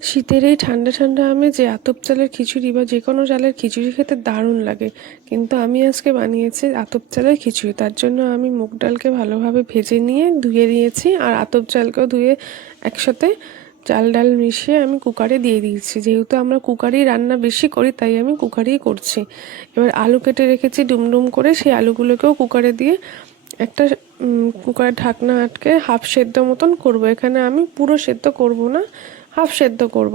শীতের এই ঠান্ডা ঠান্ডা আমি যে আতপ চালের খিচুড়ি বা যে কোনো চালের খিচুড়ি খেতে দারুণ লাগে। কিন্তু আমি আজকে বানিয়েছি আতপ চালের খিচুড়ি। তার জন্য আমি মুগ ডালকে ভালোভাবে ভেজে নিয়ে ধুয়ে নিয়েছি আর আতপ চালকেও ধুয়ে একসাথে চাল ডাল মিশিয়ে আমি কুকারে দিয়ে দিয়েছি। যেহেতু আমরা কুকারেই রান্না বেশি করি, তাই আমি কুকারেই করছি। এবার আলু কেটে রেখেছি ডুমডুম করে, সেই আলুগুলোকেও কুকারে দিয়ে একটা কুকারের ঢাকনা আটকে হাফ সেদ্ধ মতন করব। এখানে আমি পুরো সেদ্ধ করব না। হাফ সেদ্ধ করব।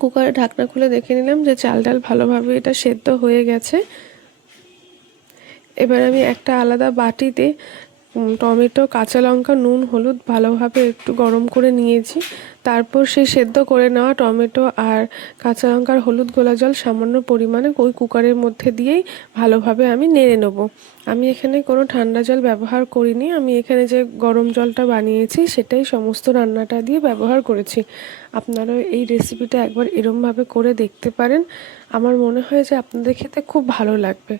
কুকারে ঢাকনা খুলে দেখে নিলাম যে চাল ডাল ভালোভাবে এটা সেদ্ধ হয়ে গেছে। এবার আমি একটা আলাদা বাটিতে টমেটো, কাঁচা লঙ্কা, নুন, হলুদ ভালোভাবে একটু গরম করে নিয়েছি। তারপর সেই সেদ্ধ করে নেওয়া টমেটো আর কাঁচা লঙ্কার হলুদ গোলা জল সামান্য পরিমাণে ওই কুকারের মধ্যে দিয়েই ভালোভাবে আমি নেড়ে নেব। আমি এখানে কোনো ঠান্ডা জল ব্যবহার করিনি। আমি এখানে যে গরম জলটা বানিয়েছি, সেটাই সমস্ত রান্নাটা দিয়ে ব্যবহার করেছি। আপনারা এই রেসিপিটা একবার এরমভাবে করে দেখতে পারেন। আমার মনে হয় যে আপনাদের খেতে খুব ভালো লাগবে।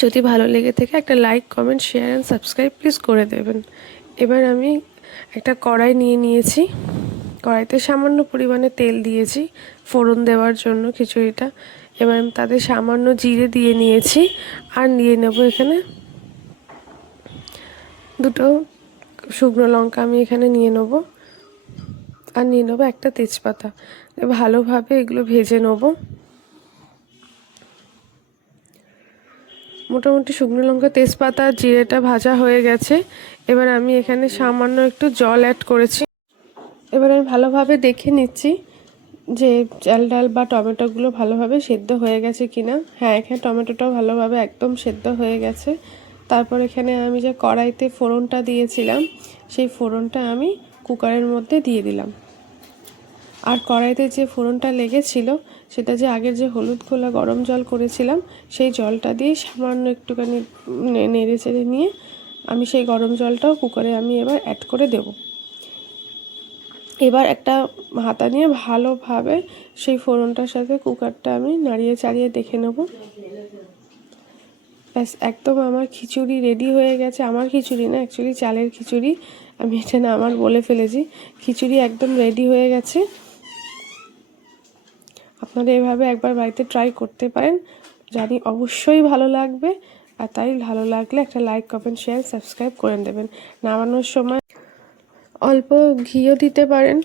যদি ভালো লেগে থাকে একটা like comment share and subscribe please করে দেবেন। এবার আমি একটা কড়াই নিয়ে নিয়েছি। কড়াইতে সামান্য পরিমাণে তেল দিয়েছি, ফোড়ন দেওয়ার জন্য খিচুড়িটা। এবার আমি তাতে সামান্য জিরে দিয়ে নিয়েছি আর নিয়ে নেব এখানে দুটো শুকনো লঙ্কা আমি এখানে নিয়ে নেব আর নিয়ে নেব একটা তেজপাতা। ভালোভাবে এগুলো ভেজে নেব। মোটামুটি শুকনো লঙ্কা, তেজপাতা, জিরেটা ভাজা হয়ে গেছে। এবার আমি এখানে সামান্য একটু জল অ্যাড করেছি। এবার আমি ভালোভাবে দেখে নিচ্ছি যে চাল ডাল বা টমেটোগুলো ভালোভাবে সেদ্ধ হয়ে গেছে কিনা। হ্যাঁ এখানে টমেটোটাও ভালোভাবে একদম সেদ্ধ হয়ে গেছে। তারপর এখানে আমি যে কড়াইতে ফোড়নটা দিয়েছিলাম, সেই ফোড়নটা আমি কুকারের মধ্যে দিয়ে দিলাম। আর কড়াইতে যে ফোড়নটা লেগেছিল, সেটা যে আগের যে হলুদ খোলা গরম জল করেছিলাম, সেই জলটা দিয়ে সামান্য একটুখানি নেড়ে চেড়ে নিয়ে আমি সেই গরম জলটাও কুকারে আমি এবার অ্যাড করে দেব। এবার একটা হাতা নিয়ে ভালোভাবে সেই ফোড়নটার সাথে কুকারটা আমি নাড়িয়ে চাড়িয়ে দেখে নেব। ব্যাস, একদম আমার খিচুড়ি রেডি হয়ে গেছে। আমার খিচুড়ি না অ্যাকচুয়ালি চালের খিচুড়ি। আমি এটা না, আমার বলে ফেলেছি। খিচুড়ি একদম রেডি হয়ে গেছে। আপনারা এভাবে একবার বাড়িতে ট্রাই করতে পারেন। জানি অবশ্যই ভালো লাগবে। আর তাই ভালো লাগলে একটা লাইক কমেন্ট শেয়ার সাবস্ক্রাইব করে দেবেন। নামানোর সময় অল্প ঘিও দিতে পারেন।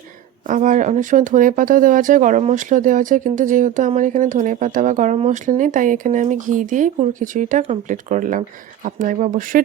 আবার অনেক সময় ধনে পাতাও দেওয়া যায়, গরম মশলা দেওয়া যায়। কিন্তু যেহেতু আমার এখানে ধনে পাতা বা গরম মশলা নেই, তাই এখানে আমি ঘি দিয়েই পুরো খিচুড়িটা কমপ্লিট করলাম। আপনার একবার অবশ্যই